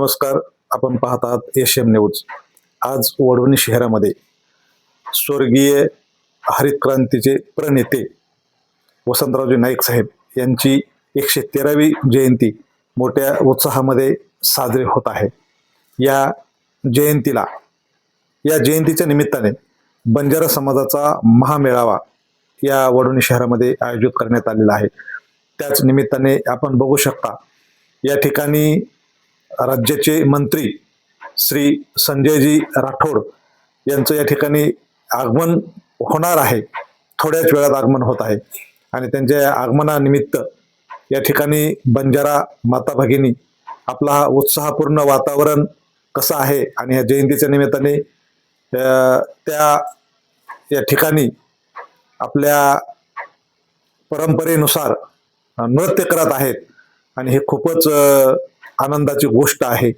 नमस्कार. आपण पाहत आहात एशियन न्यूज. आज वडवणी शहरामध्ये स्वर्गीय हरित क्रांतीचे प्रणेते वसंतरावजी नाईक साहेब यांची 113वी जयंती मोठ्या उत्साहामध्ये साजरी होत आहे. या जयंतीच्या निमित्ताने बंजारा समाजाचा महामेळावा या वडवणी शहरामध्ये आयोजित करण्यात आलेला आहे. त्याच निमित्ताने आपण बघू शकता या ठिकाणी राज्याचे मंत्री श्री संजयजी राठोड यांचं या ठिकाणी आगमन होणार आहे. थोड्याच वेळात आगमन होत आहे आणि त्यांच्या आगमनानिमित्त या ठिकाणी बंजारा माता भगिनी आपला हा उत्साहपूर्ण वातावरण कसं आहे आणि या जयंतीच्या निमित्ताने त्या या ठिकाणी आपल्या परंपरेनुसार नृत्य करत आहेत आणि हे खूपच आनंदाची गोष्ट आहे.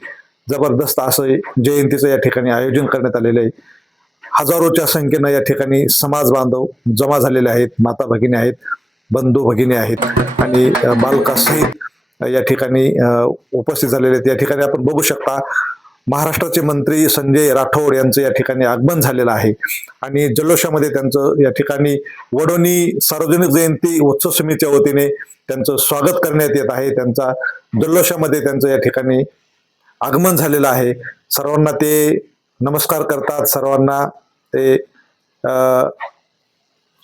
जबरदस्त असं जयंतीचं या ठिकाणी आयोजन करण्यात आलेलं आहे. हजारोच्या संख्येनं या ठिकाणी समाज बांधव जमा झालेले आहेत. माता भगिनी आहेत, बंधू भगिनी आहेत आणि बालकासहित या ठिकाणी उपस्थित झालेले आहेत. या ठिकाणी आपण बघू शकता महाराष्ट्राचे मंत्री संजय राठोड यांचं या ठिकाणी आगमन झालेलं आहे आणि जल्लोषामध्ये त्यांचं या ठिकाणी वडवणी सार्वजनिक जयंती उत्सव समितीच्या वतीने त्यांचं स्वागत करण्यात येत आहे. त्यांचा जल्लोषामध्ये त्यांचं या ठिकाणी आगमन झालेलं आहे. सर्वांना ते नमस्कार करतात, सर्वांना ते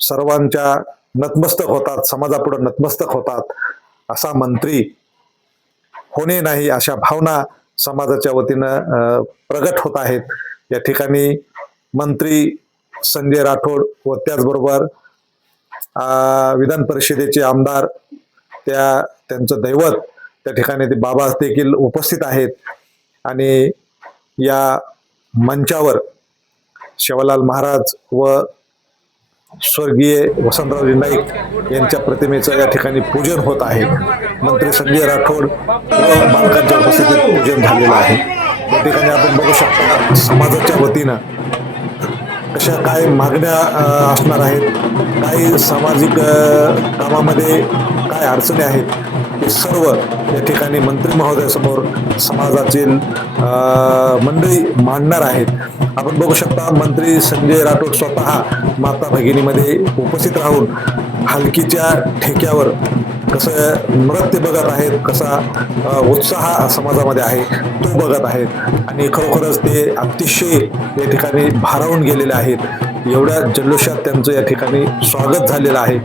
सर्वांच्या नतमस्तक होतात, समाजापुढे नतमस्तक होतात. असा मंत्री होणे नाही अशा भावना समाजाच्या वतीनं प्रगट होत आहेत. या ठिकाणी मंत्री संजय राठोड व त्याचबरोबर विधान परिषदेचे आमदार त्यांचं दैवत त्या ठिकाणी ते बाबा देखील उपस्थित आहेत आणि या मंचावर शिवलाल महाराज व स्वर्गीय वसंतरावजी नाईक यांच्या प्रतिमेचं या ठिकाणी पूजन होत आहे. मंत्री संजय राठोड व बालकांच्या उपस्थितीत पूजन झालेलं आहे. या ठिकाणी आपण बघू शकता समाजाच्या वतीनं कशा काय मागण्या असणार आहेत, काही सामाजिक कामामध्ये काय अडचणी आहेत, हे सर्व या ठिकाणी मंत्री महोदयासमोर समाजातील मंडळी मांडणार आहेत. आपण बघू शकता मंत्री संजय राठोड स्वतः माता भगिनीमध्ये उपस्थित राहून हलकीच्या ठेक्यावर कसं नृत्य बघत आहेत, कसा उत्साह समाजामध्ये आहे तो बघत आहेत आणि खरोखरच ते अतिशय या ठिकाणी भारावून गेलेले आहेत. एवढ्या जल्लोषात त्यांचं या ठिकाणी स्वागत झालेलं आहे.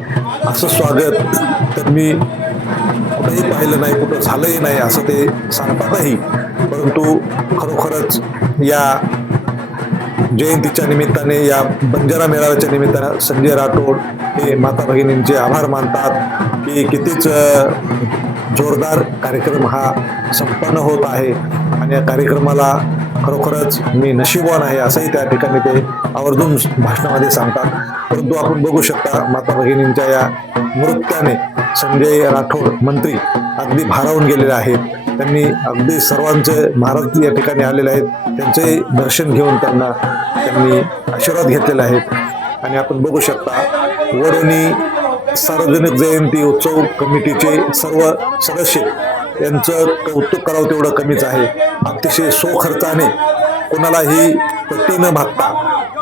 असं स्वागत तर मी कुठंही पाहिलं नाही, कुठं झालंही नाही असं ते सांगतातही. परंतु खरोखरच या जयंतीच्या निमित्ताने, या बंजारा मेळाव्याच्या निमित्तानं संजय राठोड हे माता भगिनींचे आभार मानतात की कितीच जोरदार कार्यक्रम हा संपन्न होत आहे आणि या कार्यक्रमाला खरोखरच मी नशीबवान आहे असंही त्या ठिकाणी ते आवर्जून भाषणामध्ये सांगतात. परंतु आपण बघू शकता माता भगिनींच्या या नृत्याने संजय राठोड मंत्री अगदी भारावून गेलेले आहेत. त्यांनी अगदी सर्वांचे महाराज या ठिकाणी आलेले आहेत, त्यांचे दर्शन घेऊन त्यांनी आशीर्वाद घेतलेले आहेत. आणि आपण बघू शकता वडवणी सार्वजनिक जयंती उत्सव कमिटीचे सर्व सदस्य यांचं कौतुक करावं तेवढं कमीच आहे. अतिशय स्वखर्चाने, कोणालाही पट्टी न मागता,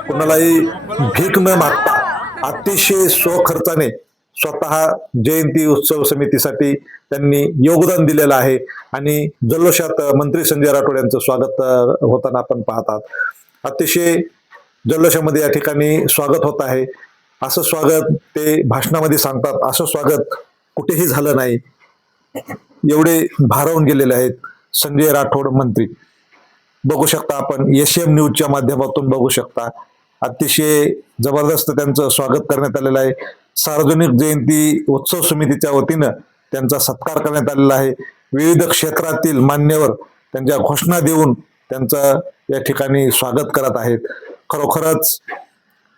कोणालाही भीक न मागता अतिशय स्वखर्चाने स्वतः जयंती उत्सव समितीसाठी त्यांनी योगदान दिलेलं आहे आणि जल्लोषात मंत्री संजय राठोड यांचं स्वागत होताना आपण पाहतात. अतिशय जल्लोषामध्ये या ठिकाणी स्वागत होत आहे. असं स्वागत ते भाषणामध्ये सांगतात, असं स्वागत कुठेही झालं नाही. एवढे भारावून गेलेले आहेत संजय राठोड मंत्री. बघू शकता आपण एशियन न्यूजच्या माध्यमातून बघू शकता अतिशय जबरदस्त त्यांचं स्वागत करण्यात आलेलं आहे. सार्वजनिक जयंती उत्सव समितीच्या वतीनं त्यांचा सत्कार करण्यात आलेला आहे. विविध क्षेत्रातील मान्यवर त्यांच्या घोषणा देऊन त्यांचं या ठिकाणी स्वागत करत आहेत. खरोखरच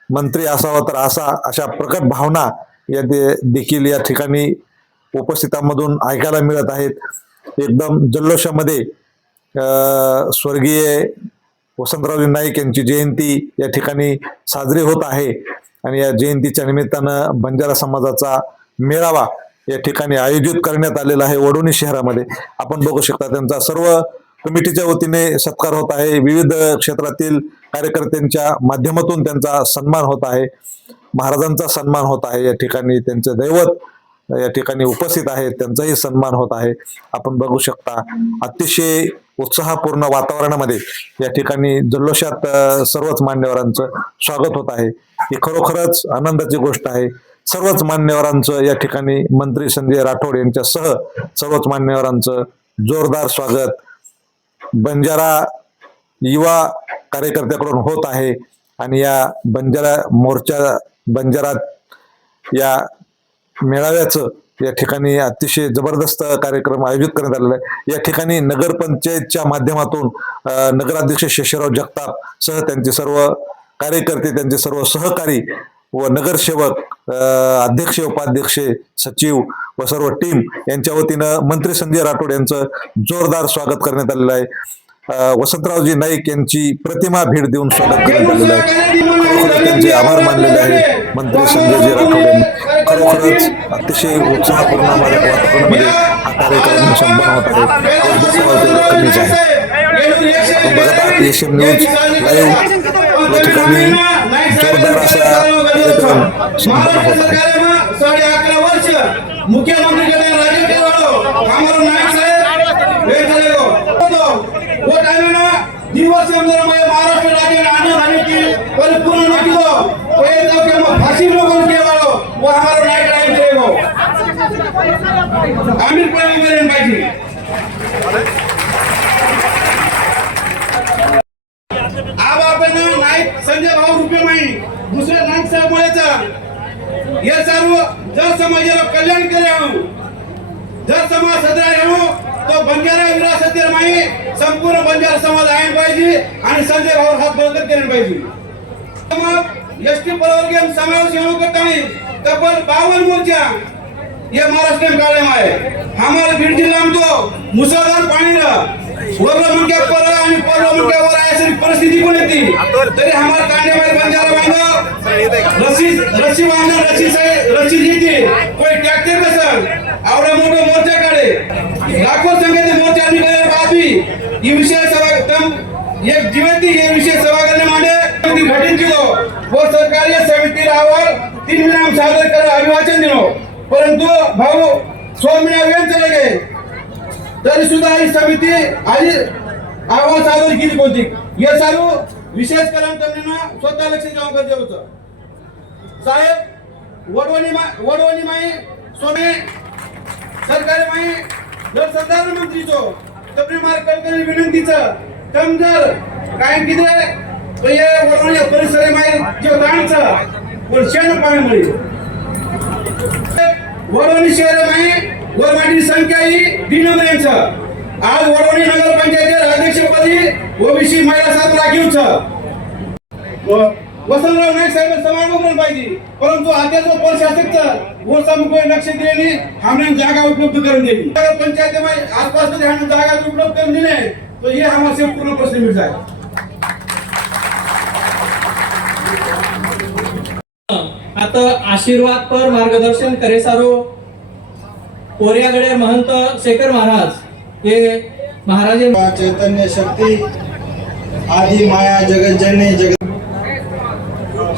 मंत्री असावा तर अशा प्रकट भावना या देखील या ठिकाणी उपस्थितांमधून ऐकायला मिळत आहेत. एकदम जल्लोषामध्ये स्वर्गीय वसंतरावजी नाईक यांची जयंती या ठिकाणी साजरी होत आहे आणि या जयंतीच्या निमित्तानं बंजारा समाजाचा मेळावा या ठिकाणी आयोजित करण्यात आलेला आहे वडवणी शहरामध्ये. आपण बघू शकता त्यांचा सर्व कमिटीच्या वतीने सत्कार होत आहे. विविध क्षेत्रातील कार्यकर्त्यांच्या माध्यमातून त्यांचा सन्मान होत आहे. महाराजांचा सन्मान होत आहे. या ठिकाणी त्यांचे दैवत या ठिकाणी उपस्थित आहेत, त्यांचाही सन्मान होत आहे. आपण बघू शकता अतिशय उत्साहपूर्ण वातावरणामध्ये या ठिकाणी जल्लोषात सर्वच मान्यवरांचं स्वागत होत आहे. ही खरोखरच आनंदाची गोष्ट आहे. सर्वच मान्यवरांचं या ठिकाणी मंत्री संजय राठोड यांच्यासह सर्वच मान्यवरांचं जोरदार स्वागत बंजारा युवा कार्यकर्त्याकडून होत आहे. आणि या बंजारा या मेळाव्याचं या ठिकाणी अतिशय जबरदस्त कार्यक्रम आयोजित करण्यात आलेला आहे. या ठिकाणी नगरपंचायतच्या माध्यमातून नगराध्यक्ष शेषराव जगताप सह त्यांचे सर्व कार्यकर्ते, त्यांचे सर्व सहकारी व नगरसेवक, अध्यक्ष, उपाध्यक्ष, सचिव व सर्व टीम यांच्या वतीनं मंत्री संजय राठोड यांचं जोरदार स्वागत करण्यात आलेलं आहे. वसंतरावजी नाईक यांची प्रतिमा भेट देऊन स्वागत करण्यात आलेलं आहे. त्यांचे आभार मानलेले आहेत मंत्री संजयजी राठोड यांनी. खरोखरच अतिशय उत्साहपूर्ण वातावरणामध्ये हा कार्यक्रम संपन्न होत आहे. कमीच आहे. आपण बघत आहात एशियन न्यूज लाईव्ह या ठिकाणी जोरदार असा कार्यक्रम संपन्न होत आहे. 11.5 वर्ष मुख्यमंत्री वो टाइम ना दिवस के अंदर मैं महाराष्ट्र राज्य में आने वाली थी परिपूर्ण न किलो कोई तो के फांसी लोगों के वालो वो हमारा नाइट टाइम करेगो आमिर पर मेरे भाई अब आपण नाईक संजय भाऊ रुपये माई दुसरे नाईक साहेब मुळेचा हे सर्व जर समाजाला कल्याण करे आहो जर समाज सदरा येऊ तो बंजारा विरासतीर माई संपूर्ण बंजारा समाज आहे पाहिजे आणि संजय भाऊ हात बळकट केले पाहिजे. मग एसटी प्रवर्गीय समावेश येऊ करताना तब्बल 52 मोर्चा ये महाराष्ट्र में कायम है. हमारे बीड जिल्हा में तो मुसळधार पाणी वरला मुंक्या पर आणि परला मुंक्या वर ऐसी परिस्थिती कोण येते तरी हमारा कांडेबाई बंजारा बांधव रस्सी बांधव रस्सी जीती कोई ट्रॅक्टर कसं आवडा मोठा मोर्चा काढे लाखों संख्येने मोर्चा निघाले बाबी ये विषय सभा तम एक जीवती ये विषय सभा करने मांडे घटित किलो वो सरकारी समिती अहवाल 3 महिना सादर कर अभिवाचन दिलो परंतु भाऊ 6 महिना वेळ चले गए तरी सुद्धा ही समिती आज अहवाल सादर केली कोणती हे सर्व विशेष करून त्यांना स्वतः लक्ष देऊन गरजेचं होतं. साहेब वडवणी माई सोने सरकारी माई जर सरदार मंत्रीचो तपने मार्ग करून विनंतीचं कम जर काय किती तो ये वडवणी परिसर माई जो गाणचं पण शेण पाणी वडवणी शहर माई गोरमाटी संख्या ही 2 नंबरचं आज वडवणी नगर पंचायत अध्यक्षपदी ओबीसी महिला साथ राखीव छ वसंतराव नाईक साहेब समावेश पाहिजे परंतु आता जो प्रशासकचा वो समुख लक्ष दिल्याने हमने जागा उपलब्ध करून दिली पंचायत में आसपास मध्ये हमने जागा उपलब्ध करून दिले तो ये हमारे से पूर्ण प्रश्न मिल जाए. आता आशीर्वाद पर मार्गदर्शन करे सारो कोरियागडे महंत शेखर महाराज हे महाराजे चैतन्य शक्ति आदि माया जगत जननी जगत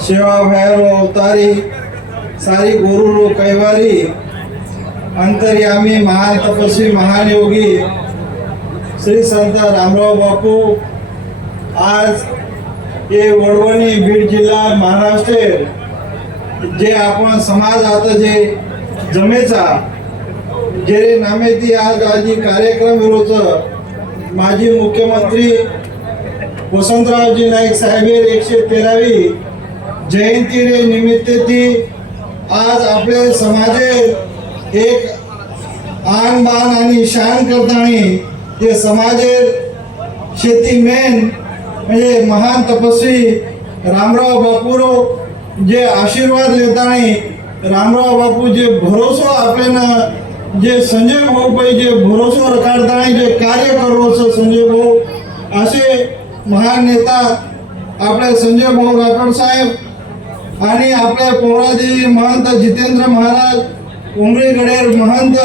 सेवा भैरव अवतारी सारी गुरु कैवारी अंतर्यामी महान तपस्वी महान योगी श्री संत रामराव बापू आज ये वडवणी बीड जिल्हा महाराष्ट्र जे आपण समाज आता जे जमेचा जे नामे ती आज आजी कार्यक्रम विरोध माजी मुख्यमंत्री वसंतरावजी नाईक साहेब 113वी जयंती रे निमित्त ती आज आपले समाजे एक आन बान आणि शान करताना ते समाजे शेती मेन म्हणजे महान तपस्वी रामराव बापूरो जे आशीर्वाद लेताना रामराव बापू जे भरोसा आपल्याला जे संजय भाऊ पाहिजे भरोसा काढताना जे कार्य करू संजय भाऊ असे महान नेता आपले संजय भाऊ राठोड साहेब आणि आपले पोरादेवी महंत जितेंद्र महाराज उमरी गडेर महंत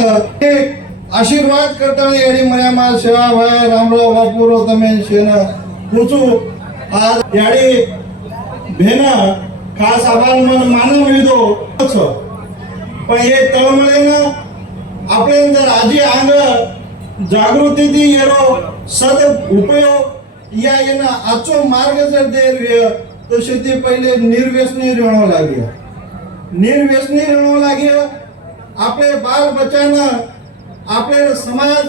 आशीर्वाद करताना याडी मर्यामा सेवा भाई रामराव बापूरो તમે શેન પૂછું આ याडी भेन खास आभार मन मानव લીધો છો પણ એ તળમળીને આપણે અંદર આજે આંગ જાગૃતિથી એનો સદ ઉપયોગ या એના આચો માર્ગ જર દે તો शेती पहिले निर्व्यसनी રહેવા લાગ્યા निर्व्यसनी રહેવા લાગ્યા આપણે બાળ બચ્ચાને આપણે સમાજ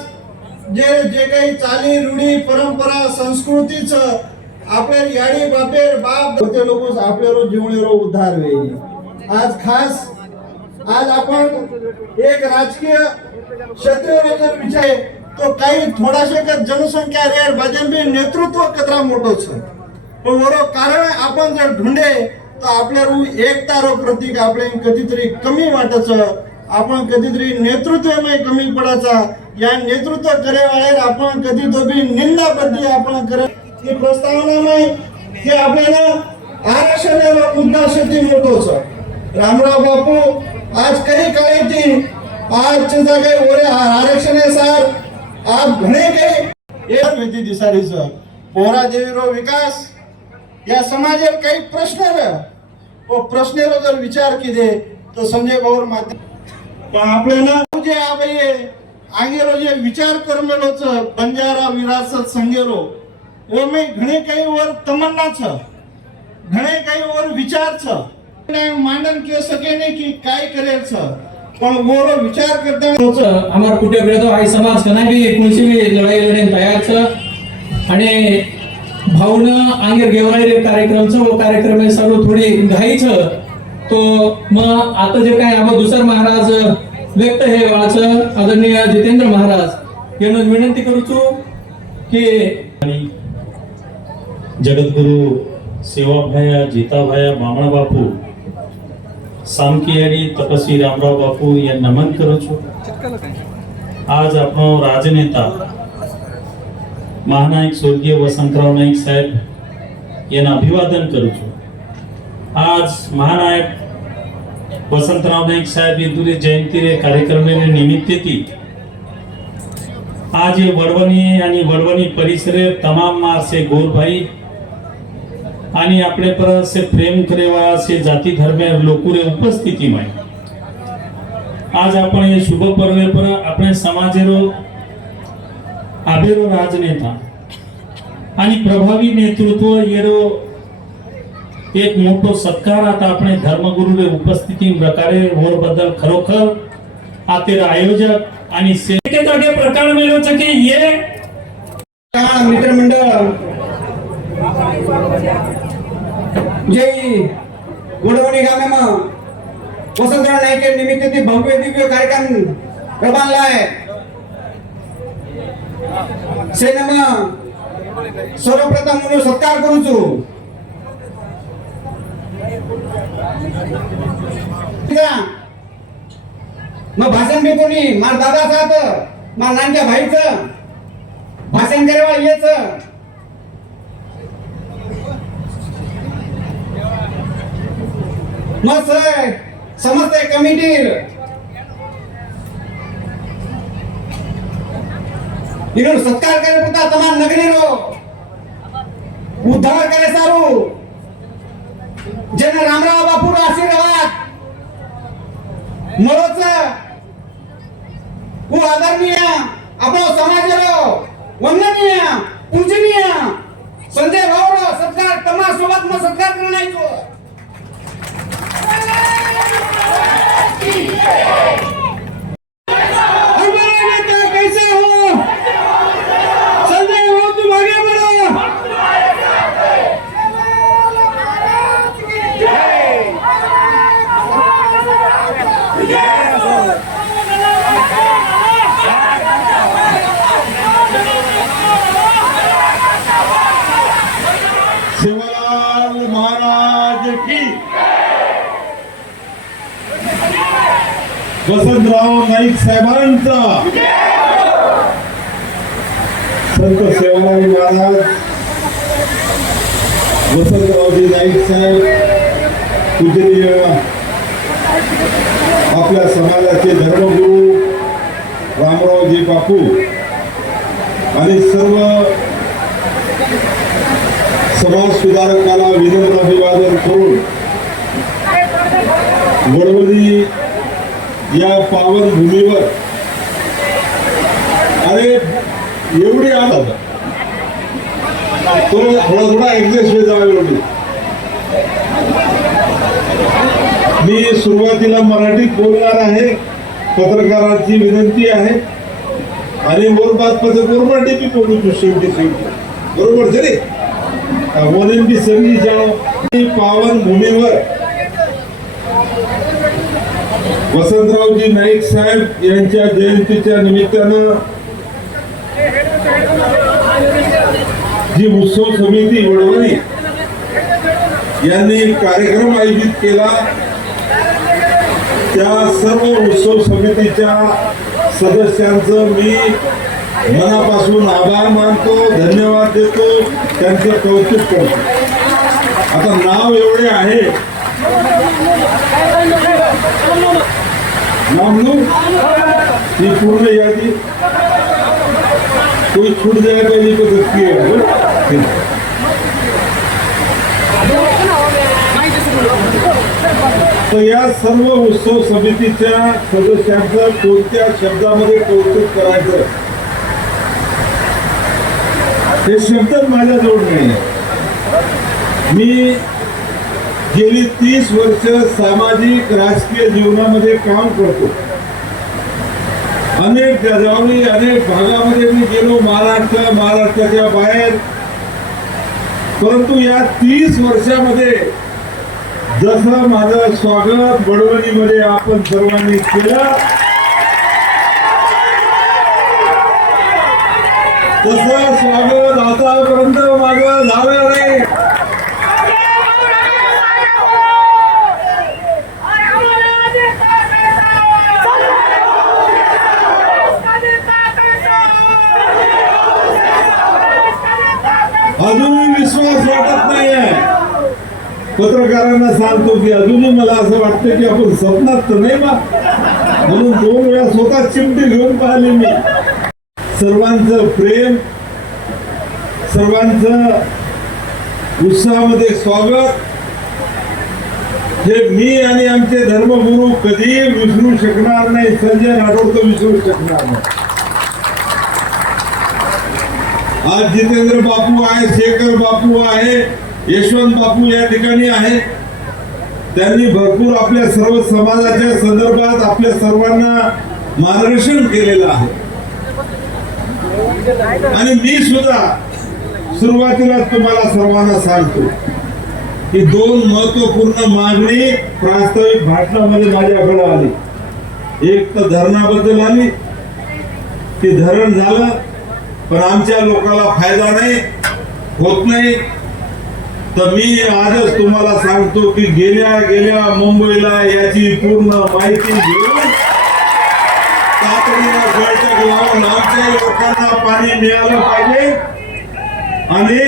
જે જે काही चाली रूढी परंपरा संस्कृती छ આપણે याडी बापेर बाप ते लोक आपल्यारो जीवनेरो उद्धार वेई आज खास आज आपण एक राजकीय क्षेत्र जर विचार तो काही थोडाशे का जनसंख्या रे भजन बी नेतृत्व कतरा मोठो छ पण वरो कारण आपण जर ढुंडे तर आपल्यारो एकतारो प्रतीक आपले कधीतरी कमी वाटच आपण कधीतरी नेतृत्वमय कमी पडाचा या नेतृत्व करेवाळे आपण कधी तो बी निंदाबद्धी आपण करे ही प्रस्तावनामय हे आपल्याला आरक्षणाला मुद्दा शेती मोठो छ रामराव बापू आज काही काळाची आजच्या जागे ओरे आरक्षणासार आज घणे काही एक विधी दिसारी छ पोरा देवीरो विकास या समाजात काही प्रश्न रे ओ प्रश्नेरो जर विचार किदे तो संजय भाऊर माते पण आपल्याला जे आबे आगेरो जे विचार करमेलो छ बंजारा विरासत संगेरो वो में घणे काही वर तमन्ना छ घणे काही वर विचार छ मांडन के सके नहीं कि काय करेल छ पण वोरो विचार करता हमार कुठे तो आई समाज कना भी कोणची भी लढाई लढेन तयार छ आणि भाऊन आंगेर गेवराई कार्यक्रम छ वो कार्यक्रम में सर्व थोडी घाई छ तो मग आता जे काय आबा दुसर महाराज व्यक्त हे वाच आदरणीय जितेंद्र महाराज यांना विनंती करू छु की जगद्गुरु सेवाभाया जीताभाया बामणा बापू सामकियारी तपस्वी रामराव बापू या नमन करू छो आज આપણો રાજનેતા મહાનાયક સ્વર્ગીય વસંતરાવ નાઈક સાહેબ એના અભિવાદન કરું છું आज મહાનાયક વસંતરાવ નાઈક સાહેબ ઈદુરી જયંતી રે કાર્યક્રમને નિમિત્તથી आज वडवणी आणि वडवणी परिसरे तमाम मारसे गोरभाई आणि आपले पर से प्रेम करेवा से जाती धर्मे लोकुरे उपस्थिति में आज आपण ये शुभ पर्वे पर अपने समाजेरो आबेरो राजनेता आणि प्रभावी नेतृत्व येरो एक मोठो सत्कार आता अपने धर्मगुरु रे उपस्थिति प्रकारे होर बदल खरोखर आते आयोजक आणि सेकेतागे प्रकार मेलो की ये मित्रमंडळ जे गोडवणी गामेમાં वसंतराव नाईक निमित्तથી भव्य दिव्य कार्यक्रम રવાનલાય સેનામાં સર્વપ્રથમ હું સત્કાર કરું છું मग भाषण बी कोणी मार दादा साथ मार नानक्या भाईचं भाषण करावा येच मग समस्त कमिटी इन्होंने सत्कार करे पुता तमाम नगरी रो उद्धार करे सारू जेने रामराव बापू रो आशीर्वाद मरोच वो आदरणीय आपलो समाज रो वंदनीय पूजनीय संजय भाऊ रो सत्कार तमाम सोबत में सत्कार करना है हमारे नेता कैसे हो संजय भाऊ तुम आगे बढ़ो शिवलाल महाराज की वसंतराव नाईक साहेबांचा संत सेवालाल महाराज वसंतरावजी नाईक साहेब पूजनीय आपल्या समाजाचे धर्मगुरू रामरावजी बापू आणि सर्व समाज सुधारकाला विनम्र अभिवादन करून वडवली या पावन भूमीवर अरे एवढी आनंद थोडा ऍडजस्ट होत जावा एवढी. मी सुरुवातीला मराठीत बोलणार आहे. पत्रकारांची विनंती आहे आणि मराठी भी बोलू शेवटी बरोबर तरी म्हणून मी सगळी पावन भूमीवर वसंतरावजी नाईक साहेब यांच्या जयंतीच्या निमित्तानं जी उत्सव समिती वडवणी यांनी कार्यक्रम आयोजित केला त्या सर्व उत्सव समितीच्या सदस्यांचं मी मनापासून आभार मानतो, धन्यवाद देतो, त्यांचे कौतुक करतो. आता नाव एवढे आहे नाम लू ही पूर्ण यादी कोई छूट जाए तो ये तो सकती है. तर या सर्व उत्सव समितीच्या सदस्यांचं कोणत्या शब्दामध्ये कौतुक करायचं हे शब्द माझ्याजवळ नाही. मी गेली 30 वर्ष सामाजिक राजकीय जीवनामध्ये काम करतो. अनेक गावांनी अनेक भागामध्ये मी गेलो, महाराष्ट्राच्या बाहेर. परंतु या 30 वर्षामध्ये जसं माझं स्वागत वडवणीमध्ये आपण सर्वांनी केलं तसं स्वागत आतापर्यंत माझं झालं नाही. अजूनही विश्वास वाटत नाहीये. पत्रकारांना सांगतो की अजूनही मला असं वाटतं की आपण स्वप्नात तर नाही बा, म्हणून 2 वेळा स्वतः चिमटी घेऊन पाहिली मी. सर्वांचं प्रेम, सर्वांचं उत्साहामध्ये स्वागत हे मी आणि आमचे धर्मगुरू कधी विसरू शकणार नाही. संजय राठोड तर विसरू शकणार नाही. आज जितेंद्र बापू आहे, शेखर बापू आहे, यशवंत बापू या ठिकाणी आहे. त्यांनी भरपूर आपल्या सर्व समाजाच्या संदर्भात आपल्या सर्वांना मार्गदर्शन केलेलं आहे. आणि मी सुद्धा सुरुवातीला तुम्हाला सर्वांना सांगतो की 2 महत्वपूर्ण मागणी प्रास्ताविक भाषणामध्ये माझ्याकडे आली. एक तर धरणाबद्दल आली की धरण झालं पण आमच्या लोकांना फायदा नाही होत नाही. तर मी आजच तुम्हाला सांगतो की गेल्या मुंबईला याची पूर्ण माहिती घेऊन तातडीनं बैठक लावून आमच्या लोकांना पाणी मिळालं पाहिजे आणि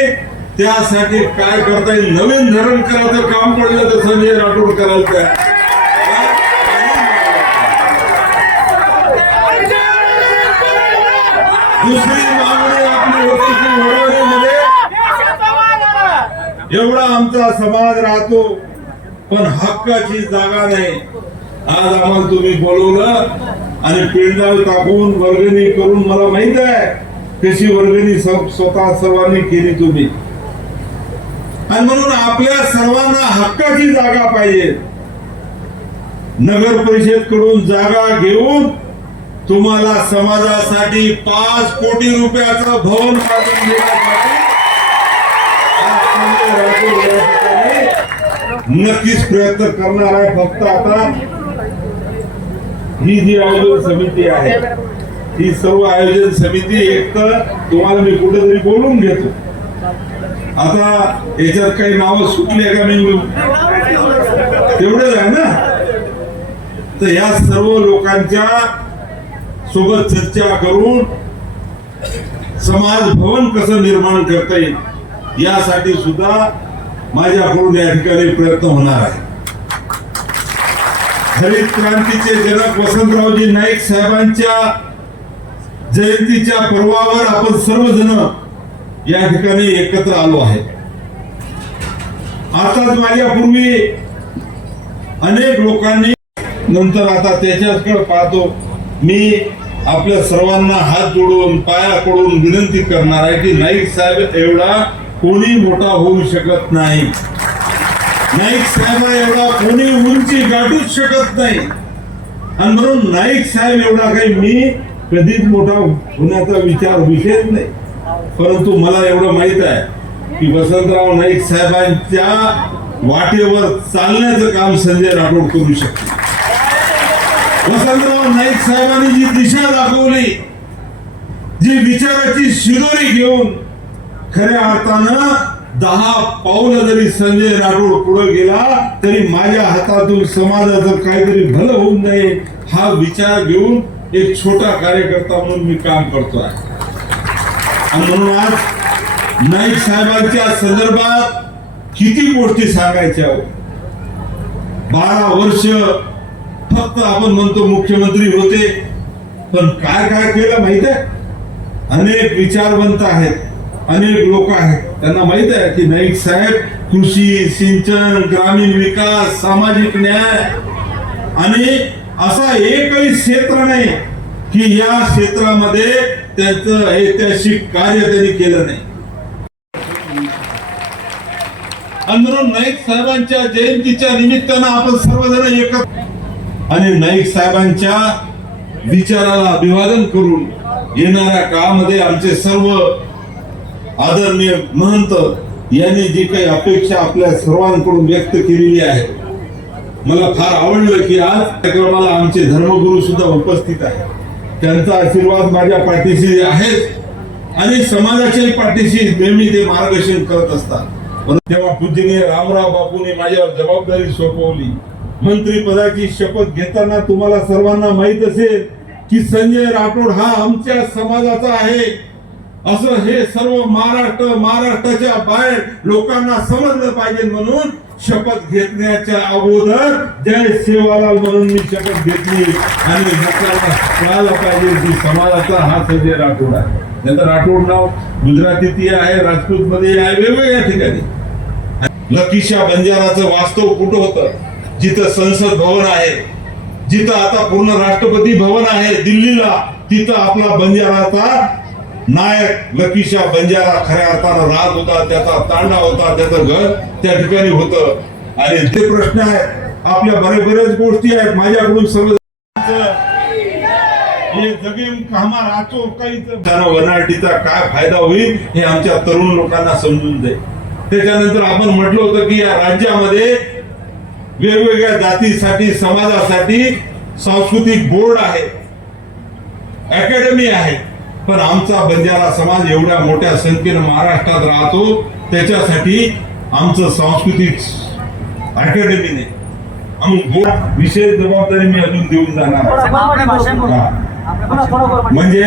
त्यासाठी काय करता येईल. नवीन धरण करायचं काम पडलं तर संजय राठोड करायचं. दुसरी मागणी आपली होती की वडवणीमध्ये एवढा आमचा समाज राहतो पण हक्काची जागा नाही. आज आम्हाला तुम्ही बोलवलं आणि पेंडाल टाकून वर्गणी करून मला माहित आहे कशी वर्गणी स्वतः सर्वांनी केली तुम्ही. आणि म्हणून आपल्या सर्वांना हक्काची जागा पाहिजे. नगर परिषद कडून जागा घेऊन तुम्हाला समाजासाठी 5 कोटी रुपयाचं भवन बांधून देण्यासाठी नक्कीच प्रयत्न करणार आहे. फक्त आता ही जी आयोजन समिती आहे ही सर्व आयोजन समिती एक तर तुम्हाला मी कुठेतरी बोलून घेतो. आता याच्यात काही नावं सुटले का मी तेवढंच आहे ना. तर या सर्व लोकांच्या सोबत चर्चा करून समाज भवन कसं निर्माण करता येईल यासाठी सुद्धा माझ्याकडून या ठिकाणी प्रयत्न होणार आहे. हरित क्रांतीचे जनक वसंतरावजी नाईक साहेबांच्या जयंतीच्या पर्वावर आपण सर्वजण या ठिकाणी एकत्र आलो आहे. आताच माझ्यापूर्वी अनेक लोकांनी नंतर आता त्याच्याकडे पाहतो. मी आपल्या सर्वांना हात जोडून पाया पडून विनंती करणार आहे की नाईक साहेब एवढा कोणी मोठा होऊ शकत नाही. नाईक साहेब एवढा कोणी उंची गाठूच शकत नाही. आणि म्हणून नाईक साहेब एवढा काही मी कधीच मोठा होण्याचा विषयच नाही. परंतु मला एवढं माहित आहे की वसंतराव नाईक साहेबांच्या वाटेवर चालण्याचं काम संजय राठोड करू शकतो. वसंतराव नाईक साहेबांनी जी दिशा दाखवली, जी विचाराची शिदोरी घेऊन खऱ्या अर्थानं 10 पावलं जरी संजय राठोड पुढे गेला तरी माझ्या हातातून समाजाचं काहीतरी भलं होऊ नये हा विचार घेऊन एक छोटा कार्यकर्ता म्हणून मी काम करतो आहे. आणि म्हणून आज नाईक साहेबांच्या संदर्भात किती गोष्टी सांगायच्या. 12 वर्ष फक्त आपण म्हणतो मुख्यमंत्री होते, पण काय काय केलं माहित आहे. अनेक विचारवंत आहेत, अनेक लोक आहेत, त्यांना माहित आहे की नाईक साहेब कृषी, सिंचन, ग्रामीण विकास, सामाजिक न्याय आणि असा एकही क्षेत्र नाही की या क्षेत्रामध्ये त्यांचं ऐतिहासिक कार्य त्यांनी केलं नाही. म्हणून नाईक साहेबांच्या जयंतीच्या निमित्तानं आपण सर्वजण एकत्र आणि नाईक साहेबांच्या विचाराला अभिवादन करून येणाऱ्या काळामध्ये आमचे सर्व आदरणीय महंत यांनी जी काही अपेक्षा आपल्या सर्वांकडून व्यक्त केलेली आहे, मला फार आवडलं की आज कार्यक्रमाला आमचे धर्मगुरू सुद्धा उपस्थित आहेत. त्यांचा आशीर्वाद माझ्या पाठीशी आहे आणि समाजाच्याही पाठीशी नेहमी ते मार्गदर्शन करत असतात. तेव्हा पूजनीय रामराव बापूंनी माझ्यावर जबाबदारी सोपवली. मंत्रिपदाची शपथ घेताना तुम्हाला सर्वांना माहित असेल की संजय राठोड हा आमच्या समाजाचा आहे असं हे सर्व महाराष्ट्राच्या बाहेर लोकांना समजलं पाहिजे. म्हणून शपथ घेण्याच्या अगोदर जय सेवालाल म्हणून मी शपथ घेतली आणि लोकांना कळायला पाहिजे की समाजाचा हा संजय राठोड आहे. नंतर राठोड नाव गुजरातीत आहे, राजपूत मध्ये आहे, वेगवेगळ्या ठिकाणी. लकीशा बंजाराचं वास्तव कुठं होतं? जिथं संसद भवन आहे, जिथं आता पूर्ण राष्ट्रपती भवन आहे दिल्लीला, तिथं आपला बंजाराचा नायक लकीशा बंजारा खऱ्या अर्थानं राहत होता. त्याचा तांडा होता, त्याचं घर त्या ठिकाणी होतं. आणि ते प्रश्न आहेत आपल्या बऱ्याच गोष्टी आहेत. माझ्याकडून सर्व जगीम कामा राहतो काही वनाटीचा काय फायदा होईल हे आमच्या तरुण लोकांना समजून दे. त्याच्यानंतर आपण म्हटलं होतं की या राज्यामध्ये वेगवेगळ्या जातीसाठी समाजासाठी सांस्कृतिक बोर्ड आहे, अकॅडमी आहे, पण आमचा बंजारा समाज एवढ्या मोठ्या संख्येनं महाराष्ट्रात राहतो त्याच्यासाठी आमचं सांस्कृतिक अकॅडमी नाही. विशेष जबाबदारी मी अजून देऊन जाणार. म्हणजे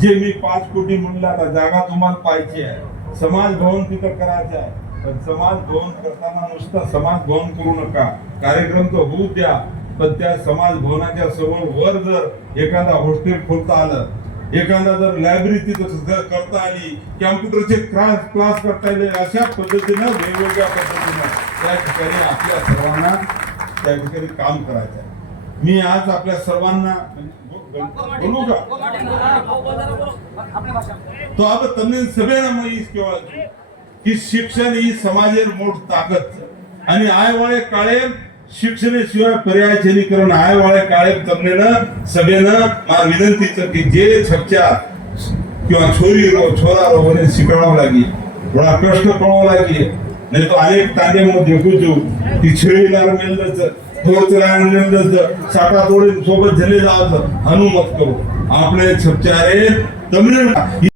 जे मी 5 कोटी म्हणलं आता जागा तुम्हाला पाहिजे आहे, समाज भवन तिथं करायचं आहे. पण समाज भवन करताना नुसतं समाज भवन करू नका, कार्यक्रम तर होऊ द्या, पण त्या समाज भवनाच्या समोर वर जर एखादा हॉस्टेल खोलता आलं, एखादा जर लायब्ररी तिथं करता आली, कॅम्प्युटरचे क्लास करता येईल, अशा पद्धतीनं वेगवेगळ्या पद्धतीनं त्या ठिकाणी आपल्या सर्वांना त्या ठिकाणी काम करायचं आहे. मी आज आपल्या सर्वांना बोलू का तो अब તમને સભેના માં ઈ કહેવાય की शिक्षण ही समाजेर मोठ ताकद आणि आयवाळे काळे शिक्षणाशिवाय पर्याय जेणेकरून आयवाळे काळे તમને सगळ्यांना मार विनंतीचं की जे छपच्या किंवा छोरा रोगने शिकवावं लागी, थोडा कष्ट पडावं लागी, नाही तो अनेक तांडे मग देखू जो ती छेळीदार मेलच थोडं मेलच साठा तोडून सोबत झाले जावं अनुमत करू आपले छपचारे તમને